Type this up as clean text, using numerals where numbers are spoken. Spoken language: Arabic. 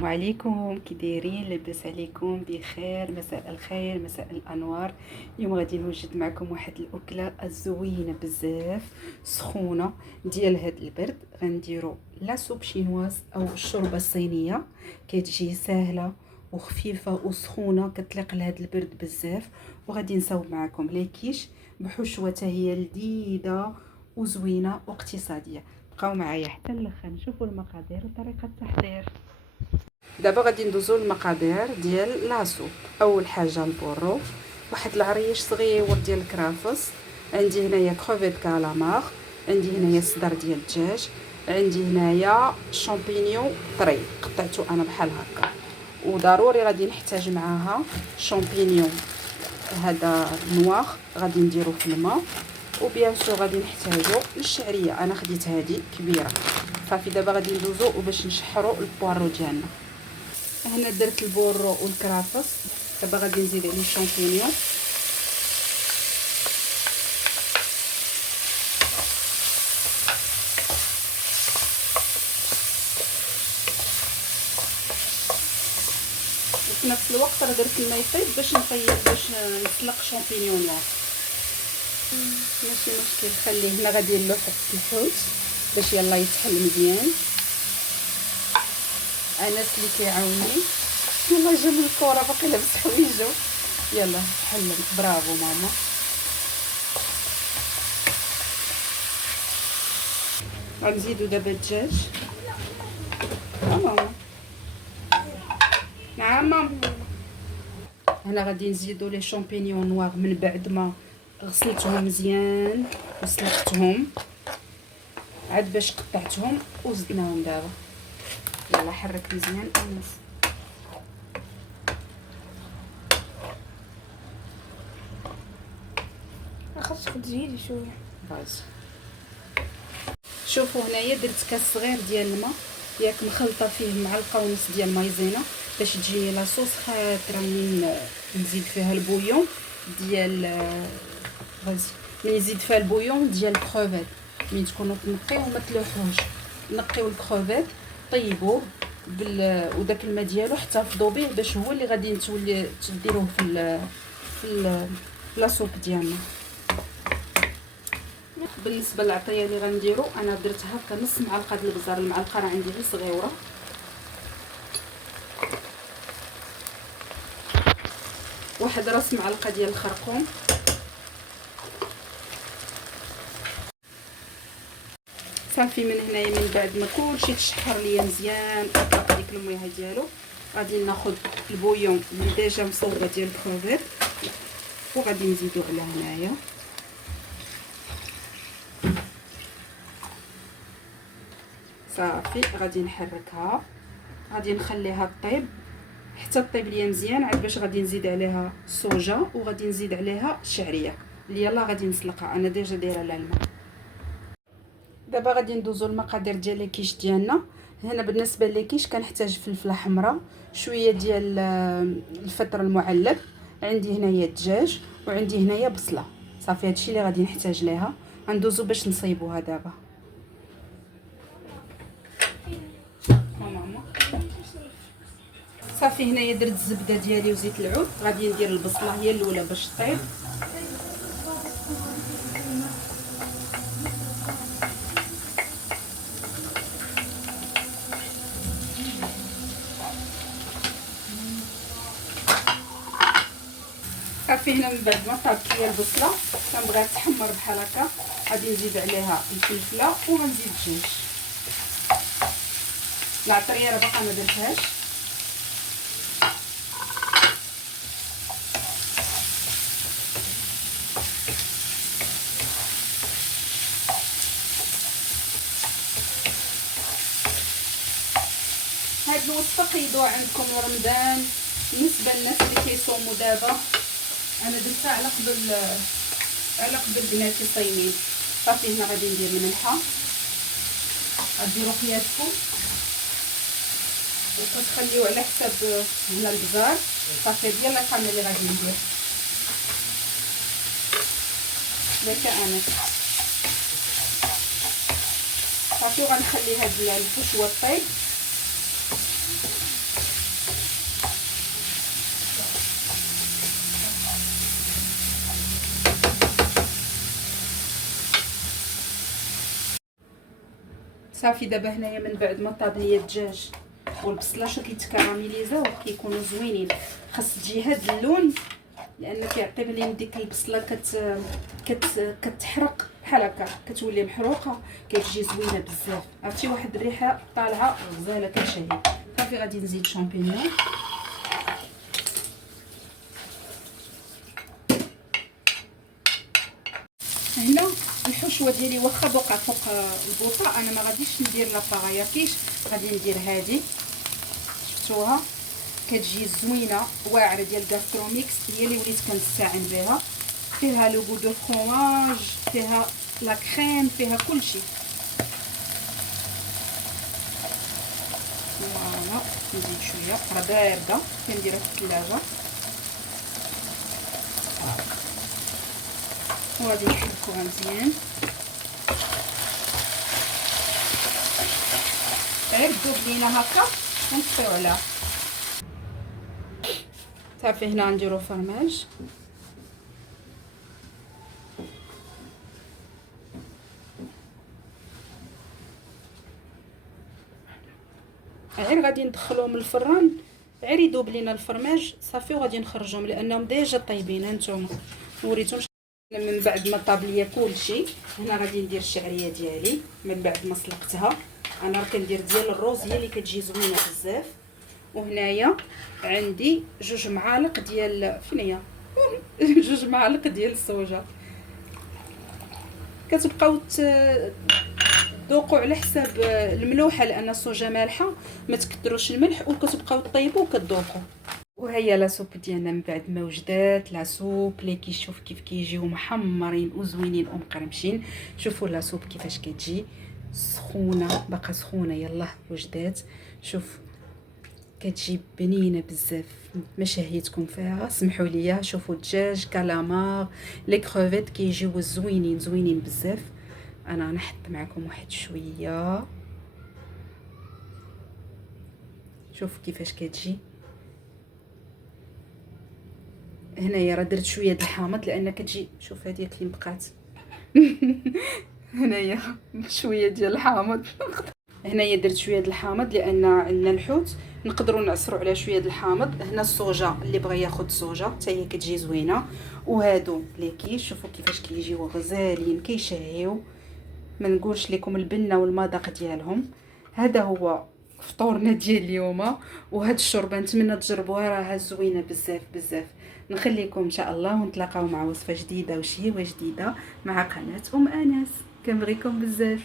السلام عليكم، كي دايرين؟ لاباس عليكم؟ بخير؟ مساء الخير، مساء الانوار. اليوم غادي نوجد معكم واحد الاكله زوينه بزاف سخونه ديال هاد البرد. غنديروا لا سوب شينواز او الشوربه الصينيه، كتجي سهله وخفيفه وسخونه كتليق لهاد البرد بزاف. وغادي نصاوب معكم ليكيش بحشوه هي لذيذه وزوينه واقتصاديه. بقاو معايا حتى الاخر نشوفوا المقادير وطريقه التحضير. دابا غادي ندوزو للمقادير ديال لاصوب. اول حاجه البورو، واحد العريش صغير ديال الكرافس، عندي هنايا كروفيت كالامار، عندي هنايا صدر ديال الدجاج، عندي هنايا شامبينيون طري قطعته انا بحال هكا، وضروري غادي نحتاج معاها شامبينيون هذا نوار غادي نديرو في الماء، وبيان سور غادي نحتاجو الشعريه، انا خديت هذه كبيره. صافي دابا غادي ندوزو وباش نشحروا البوارو ديالنا. هنا درت البورو والكرافس، دابا غادي نزيد عليه الشامبينيون. وفي نفس الوقت راه درت الماء يطيب باش نسلق شامبينيون نوار. ماشي مشكل، خليه. هنا غادي نلوحو الحوت باش يلا يتحل مزيان. انس اللي كيعاوني، يلا جا من الكره باقي لابس حويجو، يلا حل. برافو ماما. غنزيدو دابا الدجاج. ماما نعم ماما. هنا غادي نزيدو لي شامبينيون نوار من بعد ما غسلتهم مزيان وسلقتهم عاد باش قطعتهم وزدناهم. دابا يلا حرك مزيان انس. خاصك تزيدي شويه باز. شوفوا هنايا درت كاس صغير ديال الماء، ياك مخلطه فيه معلقه ونص ديال مايزينا باش تجي لاصوص خاطره. من نزيد فيها البويون ديال غازي، من نزيد فيها البويون ديال الكروفيت، من تكونوا تنقيو وما تلوحوش. نقيو الكروفيت طيبوه وداك الماء ديالو احتفظوا به باش هو اللي غادي تولي تديروه في لاصوب ديالنا. بالنسبه للعطريه اللي غنديرو، انا درت هكا نص معلقه د البزار، المعلقه راه عندي غير صغيره. واحد راس معلقه ديال الخرقوم، صافي. من هنايا من بعد ما كلشي تشحر ليا مزيان وطلق ديك المياه ديالو، غادي ناخذ البويون اللي ديجا مصوبه ديال الكروفيت وغادي نزيدو على هنايا. صافي غادي نحركها، غادي نخليها طيب حتى طيب ليا مزيان، عاد باش غادي نزيد عليها الصوجه وغادي نزيد عليها الشعريه اللي يلا غادي نسلقها. انا ديجا دايره لها الماء. دابا غادي ندوزو المقادير ديال الكيش ديالنا. هنا بالنسبه للكيش كنحتاج فلفله حمراء، شويه ديال الفطر المعلب، عندي هنايا الدجاج، وعندي هنايا بصله. صافي هادشي اللي غادي نحتاج ليها. غندوزو باش نصايبوها دابا. صافي هنايا درت الزبده ديالي وزيت العود، غادي ندير البصله هي الاولى باش طيب. صافي هنا من بعد ما طابت ليا البصله كنبغيها تحمر بحال هكا، غادي نزيد عليها الفلفله وغنزيد الدجاج. العطريه راه باقا ما درتهاش. هاد الوصفه قيدوها عندكم لرمضان بالنسبه للناس اللي كيصوموا دابا. انا درتها على قبل بناتي صايمين. صافي هنا غادي ندير الملحه، غديروا قياسكم وكتخليو على حساب هنا البزار. صافي هادي هي القنه اللي غادي ندير لك انا. صافي وغنخلي هاد الحشوه طيب صافي دابا هنايا من بعد ما طاب ليا الدجاج والبصله شو كيتكراميليزاو كيكونوا زوينين. خاص تجي هاد اللون لان كيعطي بلي ديك البصله كتحرق بحال هكا، كتولي محروقه، كتجي زوينه بزاف. عرفتي واحد الريحه طالعه غزاله كتشهي. صافي غادي نزيد شامبينيون. هنا الحشوه ديالي واخا بقع فوق البوطه، انا ما غاديش ندير لاباغايا كيش، غادي ندير هذه. شفتوها كتجي زوينه واعره ديال غاستروميكس، هي اللي وليت كنستعين بها. فيها لو غو دو فرomage، فيها لا كريم، فيها كلشي. فوالا نزيد شويه، راه بارده كنديرها في الثلاجه. وغادي نحركوها مزيان، غير تذوب لينا هكا ونطفيو عليها. صافي هنا نديرو فرماج. غير غادي ندخلوهم الفران، غير يذوب لينا الفرماج صافي، وغادي نخرجهم لانهم ديجا طايبين. هانتوما وريتهم من بعد ما طاب ليا كلشي. هنا غادي ندير الشعريه ديالي من بعد ما سلقتها. انا راه كندير ديال الروز، هي اللي كتجي زوينه بزاف. وهنايا عندي 2 معالق ديال فين هي 2 معالق ديال الصوجه. كتبقاو ذوقوا على حساب الملوحه لان الصوجه مالحه، ما تكثروش الملح وكتبقاو طيبوا وكتذوقوا. وهي لا سوب ديالنا من بعد ما وجدات. لا سوب اللي كيشوف كيف كيجيو محمرين وزوينين ومقرمشين. شوفوا لا سوب كيفاش كتجي سخونه، باقا سخونه يلاه وجدات. شوف كتجي بنينه بزاف، ما شهيتكم فيها سمحوا لي. شوفوا الدجاج كالامار لي كروفيت كيجيو زوينين زوينين بزاف. انا نحط معكم واحد شويه، شوف كيفاش كتجي. هنايا راه درت شويه د الحامض لان كتجي، شوف هذه اللي بقات هنايا شويه ديال الحامض هنايا درت شويه د الحامض لان عندنا الحوت نقدروا نعصروا على شويه د الحامض. هنا الصوجه اللي بغى ياخذ صوجه حتى هي كتجي زوينه. وهادو لي كيش شوفوا كيفاش كيجيو غزالين كيشهيو، ما نقولش لكم البنه والمذاق ديالهم. هذا هو فطورنا ديال اليوم. وهاد الشوربه نتمنى تجربوها، راها زوينه بزاف بزاف. نخليكم ان شاء الله ونتلاقاو مع وصفه جديده وشهيوه جديده مع قناه انس. كنبغيكم بزاف.